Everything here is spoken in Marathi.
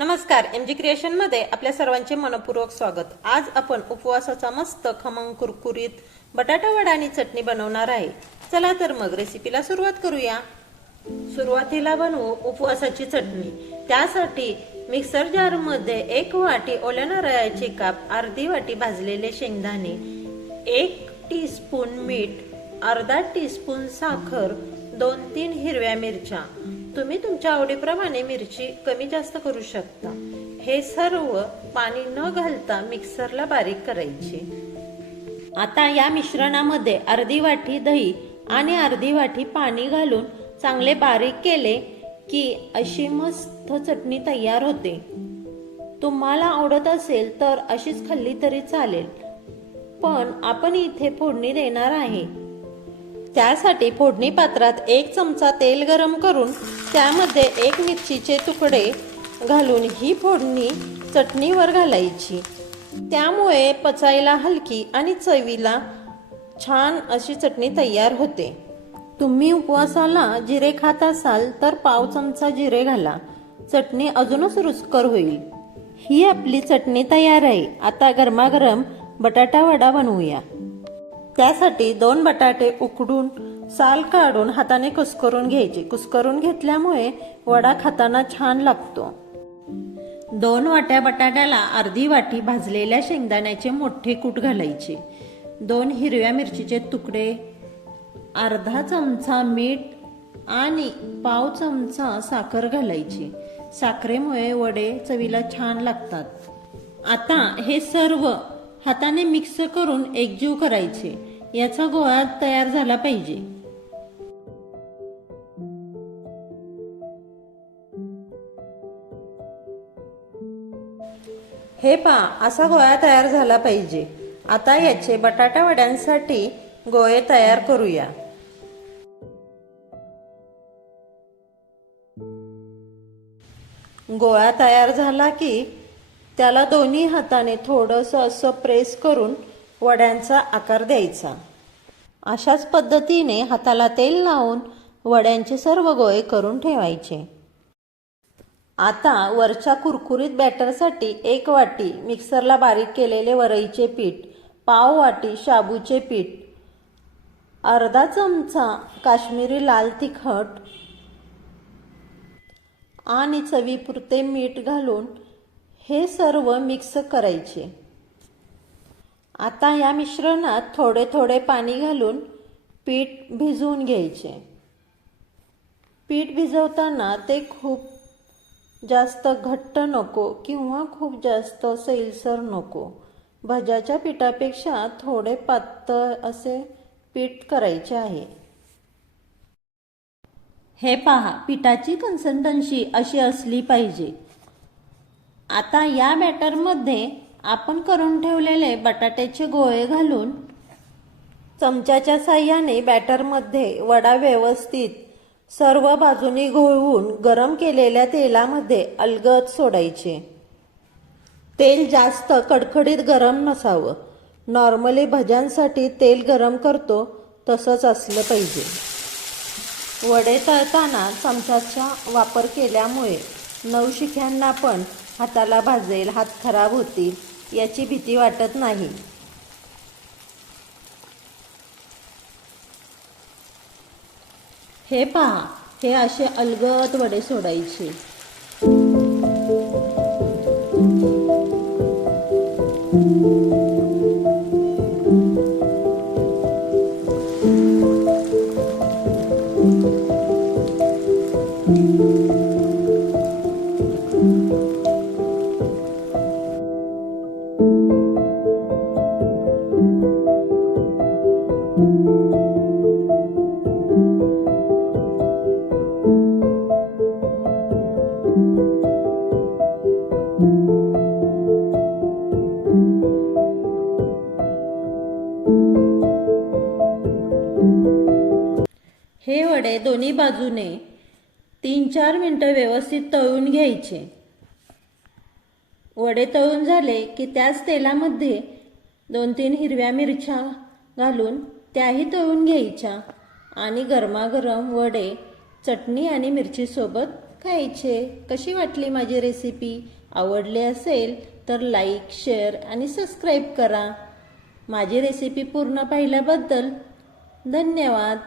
नमस्कार एम जी क्रिएशनमध्ये आपल्या सर्वांचे मनपूर्वक स्वागत. आज आपण उपवासाचा मस्त खमंग कुरकुरीत बटाटा वडा आणि चटणी बनवणार आहे. चला तर मग रेसिपीला सुरुवात करूया. सुरुवातीला बनवू उपवासाची चटणी. त्यासाठी मिक्सर जारमध्ये एक वाटी ओल्या नारळाचे काप अर्धी वाटी भाजलेले शेंगदाणे एक टीस्पून मीठ अर्धा टीस्पून साखर दोन तीन हिरव्या मिरच्या तुम्ही तुमच्या आवडीप्रमाणे मिरची कमी जास्त करू शकता. हे सर्व पाणी न घालता मिक्सरला बारीक करायचे. आता या मिश्रणामध्ये अर्धी वाटी दही आणि अर्धी वाटी पाणी घालून चांगले बारीक केले की अशी मस्त चटणी तयार होते. तुम्हाला आवडत असेल तर अशीच खाल्ली तरी चालेल. पण आपण इथे फोडणी देणार आहे. त्यासाठी फोडणी पात्रात एक चमचा तेल गरम करून त्यामध्ये एक मिरचीचे तुकडे घालून ही फोडणी चटणीवर घालायची. त्यामुळे पचायला हलकी आणि चवीला छान अशी चटणी तयार होते. तुम्ही उपवासाला जिरे खात असाल तर पाव चमचा जिरे घाला. चटणी अजूनच रुचकर होईल. ही आपली चटणी तयार आहे. आता गरमागरम बटाटा वडा बनवूया. त्यासाठी दोन बटाटे उकडून साल काढून हाताने कुस्करून घ्यायचे. कुस्करून घेतल्यामुळे वडा खाताना छान लागतो. दोन वाट्या बटाट्याला अर्धी वाटी भाजलेल्या शेंगदाण्याचे मोठे कूट घालायचे. दोन हिरव्या मिरचीचे तुकडे अर्धा चमचा मीठ आणि पाव चमचा साखर घालायची. साखरेमुळे वडे चवीला छान लागतात. आता हे सर्व हाताने मिक्स करून एकजीव करायचे. याचा गोळा तयार झाला पाहिजे. हे पहा असा गोळा तयार झाला पाहिजे. आता याचे बटाटा वड्यांसाठी गोळे तयार करूया. गोळा तयार झाला की त्याला दोन्ही हाताने थोडंसं असं प्रेस करून वड्यांचा आकार द्यायचा. अशाच पद्धतीने हाताला तेल लावून वड्यांचे सर्व गोळे करून ठेवायचे. आता वरच्या कुरकुरीत बॅटरसाठी एक वाटी मिक्सरला बारीक केलेले वरईचे पीठ पाव वाटी शाबूचे पीठ अर्धा चमचा काश्मीरी लाल तिखट आणि चवीपुरते मीठ घालून हे सर्व मिक्स करायचे. आता या मिश्रणात थोडे थोडे पाणी घालून पीठ भिजवून घ्यायचे. पीठ भिजवताना ते खूप जास्त घट्ट नको किंवा खूप जास्त सैलसर नको. भज्याच्या पिठापेक्षा थोडे पातळ असे पीठ करायचे आहे. हे पहा पिठाची कन्सिस्टन्सी अशी असली पाहिजे. आता या बॅटरमध्ये आपण करून ठेवलेले बटाट्याचे गोळे घालून चमच्याच्या साह्याने बॅटरमध्ये वडा व्यवस्थित सर्व बाजूनी घोळवून गरम केलेल्या तेलामध्ये अलगद सोडायचे. तेल जास्त कडकडीत गरम नसावं. नॉर्मली भज्यांसाठी तेल गरम करतो तसंच असलं पाहिजे. वडे तळताना चमच्याचा वापर केल्यामुळे नवशिक्यांना पण हाताला भाजेल हात खराब होतील. याची भीती वाटत नाही. हे पहा हे असे अलगद वडे सोडायचे. हे वडे दोन्ही बाजूने तीन चार मिनटं व्यवस्थित तळून घ्यायचे. वडे तळून झाले की त्याच तेलामध्ये दोन तीन हिरव्या मिरच्या घालून त्याही तळून घ्यायच्या आणि गरमागरम वडे चटणी आणि मिरचीसोबत खायचे. कशी वाटली माझी रेसिपी आवडली असेल तर लाईक शेअर आणि सबस्क्राईब करा. माझी रेसिपी पूर्ण पाहिल्याबद्दल धन्यवाद.